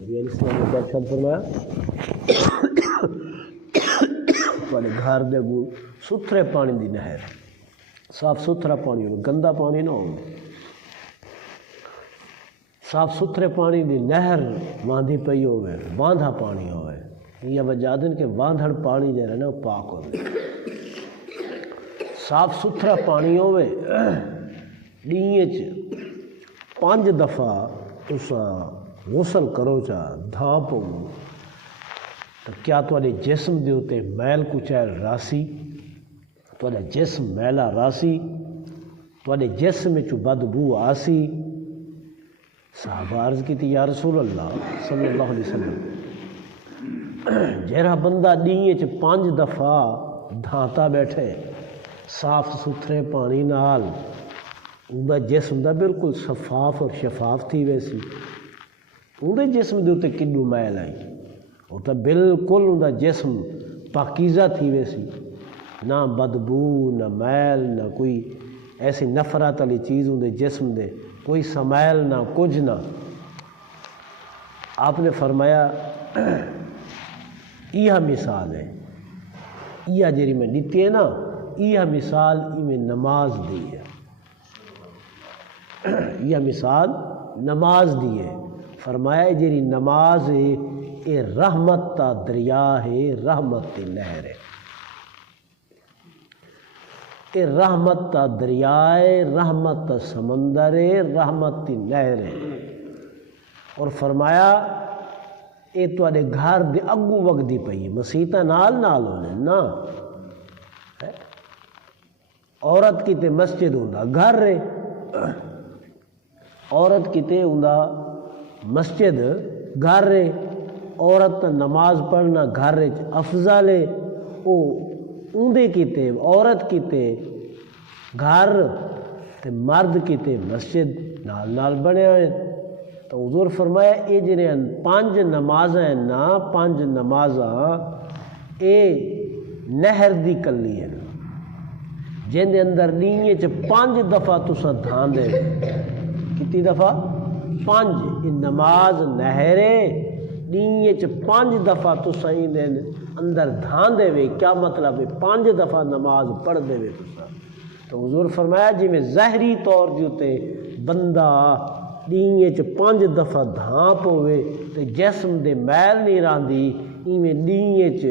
نبی علیہ السلام نے ارشاد فرمایا تھوڑے گھر دے اگوں ستھرے پانی دی نہر، صاف ستھرا پانی ہو، گندا پانی نہ ہو، صاف ستھرے پانی دی نہر واندھی پئی ہوئے، واندھا پانی ہوئے، یہ وجہ دن کہ واندھڑ پانی جہاں نا وہ پاک ہوئے، صاف ستھرا پانی ہوئے، ڈینچ 5 دفعہ تساں غسل کرو چا دھاں پو تو کیا تھوڑے جسم دے ہوتے میل کچیل راسی، تھوڑا جسم میلا راسی، تھوڑے جسم چو بدبو آسی؟ صحابہ عرض کی تھی یا رسول اللہ صلی اللہ علیہ وسلم جہرا بندہ ڈینچ 5 دفعہ دھانتا بیٹھے صاف ستھرے پانی نال اندہ جسم دا بالکل شفاف اور شفاف تھی ویسی، اندے جسم دے ہوتے کڈو میل آئی، وہ تو بالکل اندہ جسم پاکیزہ تھی ویسی، نہ بدبو نہ میل نہ کوئی ایسی نفرت والی چیز اندے جسم دے، کوئی سمیل نہ کچھ نہ۔ آپ نے فرمایا یہ مثال ہے، یہ جیری میں دیتی ہے نا، یہ مثال میں نماز دی ہے، یہ مثال نماز دی ہے۔ فرمایا جیری نماز ہے یہ رحمت تا دریا ہے، رحمت تی نہر ہے، یہ رحمت تا دریا ہے، رحمت تا سمندر ہے، رحمت تی نہر ہے۔ اور فرمایا یہ تواڈے گھر دے اگوں وگدی پئی، مسیتاں نال نال ہونے نا، عورت کیتے مسجد ہوندا گھر ہے، عورت کیتے ہوندا مسجد گھر ہے، عورت نماز پڑھنا گھر افضل ہے، او اندے کیتے عورت کیتے گھر تے مرد کیتے مسجد نال نال بنے ہوئے۔ تو حضور فرمایا یہ جنہیں 5 نمازاں ہیں نا، 5 نمازاں اے نہر دی کلی ہے، جن دے اندر نیے چ 5 دفعہ تساں دھان دے، کتنی دفعہ؟ 5۔ یہ نماز نہرے نیے چ 5 دفعہ تساں دے اندر دھان دے وے، کیا مطلب ہے 5 دفعہ نماز پڑھ دے وے تساں۔ تو حضور فرمایا جی میں ظاہری طور جوتے بندہ نیے چ 5 دفعہ دھان پوے تے جسم دے میل نہیں راندی، ایویں نیے چ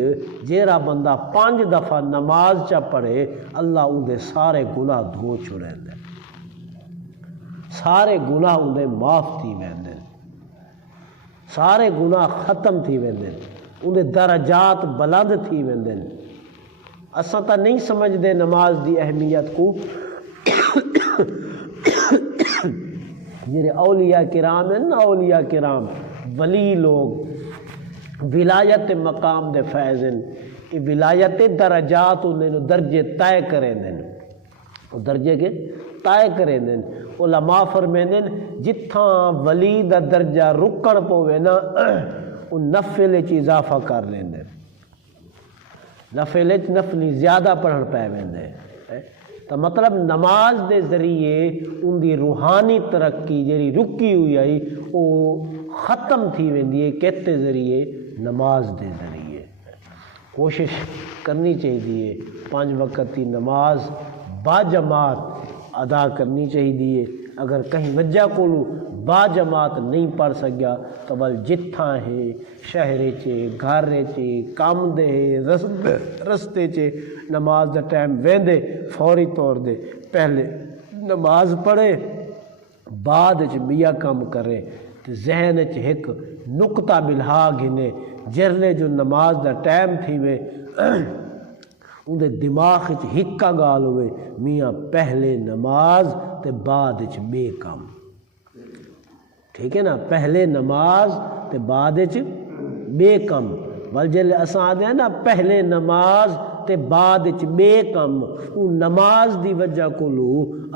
جیرا بندہ 5 دفعہ نماز چا پڑھے اللہ اندے سارے گناہ دھو چھڑے دے، سارے گناہ اندے معاف تھی ویندے، سارے گناہ ختم تھی ویندے، اندے درجات بلند تھی ویندے۔ اساں تا نہیں سمجھ دے نماز دی اہمیت کو، جنہیں اولیاء کرام ہیں نا، اولیاء کرام ولی لوگ ولایت مقام دے فیض ہیں، یہ ولایت درجات انہیں درجے طے کریں دیں، وہ درجے کے طے کریں دیں۔ علماء فرمائیں جتھاں ولی دا درجہ رکن پوے نا وہ نفل چ اضافہ کر لیں دیں، نفلی زیادہ پڑھن پہ ویندے۔ تو مطلب نماز دے ذریعے ان دی روحانی ترقی جیری رکی ہوئی آئی وہ ختم تھی ویندی ہے، کہتے ذریعے نماز دے ذریعے۔ کوشش کرنی چاہیے 5 وقت کی نماز با جماعت ادا کرنی چاہیے۔ اگر کہیں وجہ کو با جماعت نہیں پڑھ سکیا تو بل جتھاں ہے شہر چے گھر چے کام دے رستے چے نماز دا ٹائم ویندے فوری طور دے پہلے نماز پڑھے، بعد چ بیا کام کرے، تے ذہن چ ایک نقطہ بلہا گھنے جرلے جو نماز دا ٹائم تھی وے اندے دماغ چ ہکا گال ہوئے میاں پہلے نماز تے بعد چ بے کام، ٹھیک ہے نا، پہلے نماز تے بعد چ بے کم۔ ول جلے اساں آدھے ہیں نا پہلے نماز تے بعد چ بے کم، وہ نماز دی وجہ کو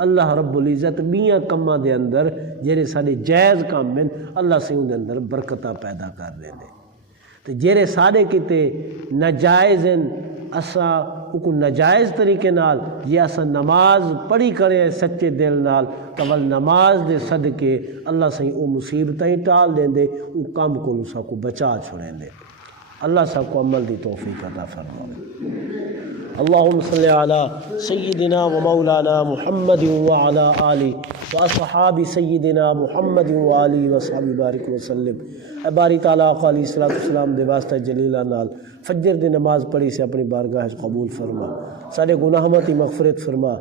اللہ رب العزت بیاں کماں دے اندر جڑے سارے جائز کام ہیں اللہ سے ان دے اندر برکتاں پیدا کر دے۔ تو جڑے سارے کتے ناجائز ہیں اساں کو ناجائز طریقے نال جی اساں نماز پڑھی کرے سچے دل نال تول نماز دے صدقے اللہ سائیں او مصیبتیں ٹال دیں دے او کام کو سا کو بچا چھوڑیں دے اللہ سب کو عمل دی توفیق عطا فرمائے اللہم صلی علی سیدنا و مولانا محمد وعلی آلہ واصحاب سیدنا محمد وآلہ وصحبہ بارک وسلم اے باری تعالیٰ آقا علیہ السلام دے واسطہ جلیلہ نال فجر دی نماز پڑھی سے اپنی بارگاہ قبول فرما سارے گناہمتی مغفرت فرما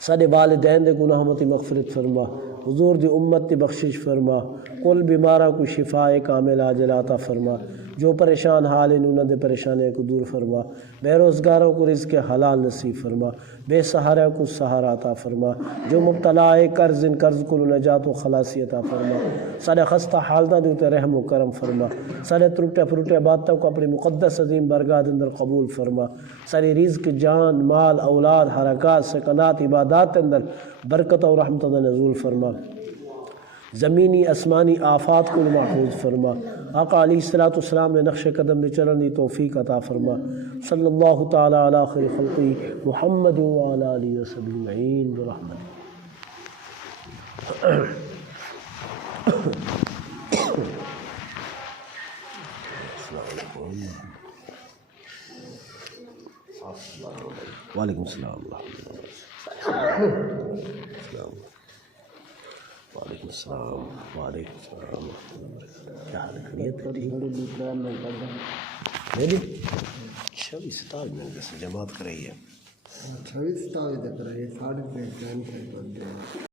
سارے والدین دے گناہمتی مغفرت فرما حضور دی امت دی بخشش فرما کل بیمارہ کو شفاء کامل عاجل عطا فرما جو پریشان حال ہیں انہوں نے پریشانیوں کو دور فرما بے روزگاروں کو رزق حلال نصیب فرما بے سہارا کو سہارا عطا فرما جو مبتلا ہے قرض ان قرض کو نجات و خلاصی عطا فرما سارے خستہ حالتہ دیتے رحم و کرم فرما سارے ترٹے پھروٹے باتوں کو اپنی مقدس عظیم برگاہ اندر قبول فرما ساری رزق جان مال اولاد حرکات سکنات عبادات اندر برکت و رحمت نزول فرما زمینی اسمانی آفات کو محفوظ فرما آقا علیہ السلام نے نقش قدم میں چلن دی توفیق عطا فرما صلی اللہ تعالی علی خیر خلقی محمد وعلی آلہ وصحبہ اجمعین برحمتہ وعلیکم السلام وعلیکم السلام وعلیکم السلام کیا حال ہے خیریت ہے ٹھیک میری 26 تاریخ سے جماعت کرائی ہے 26 تاریخ سے کرائی ہے 5:30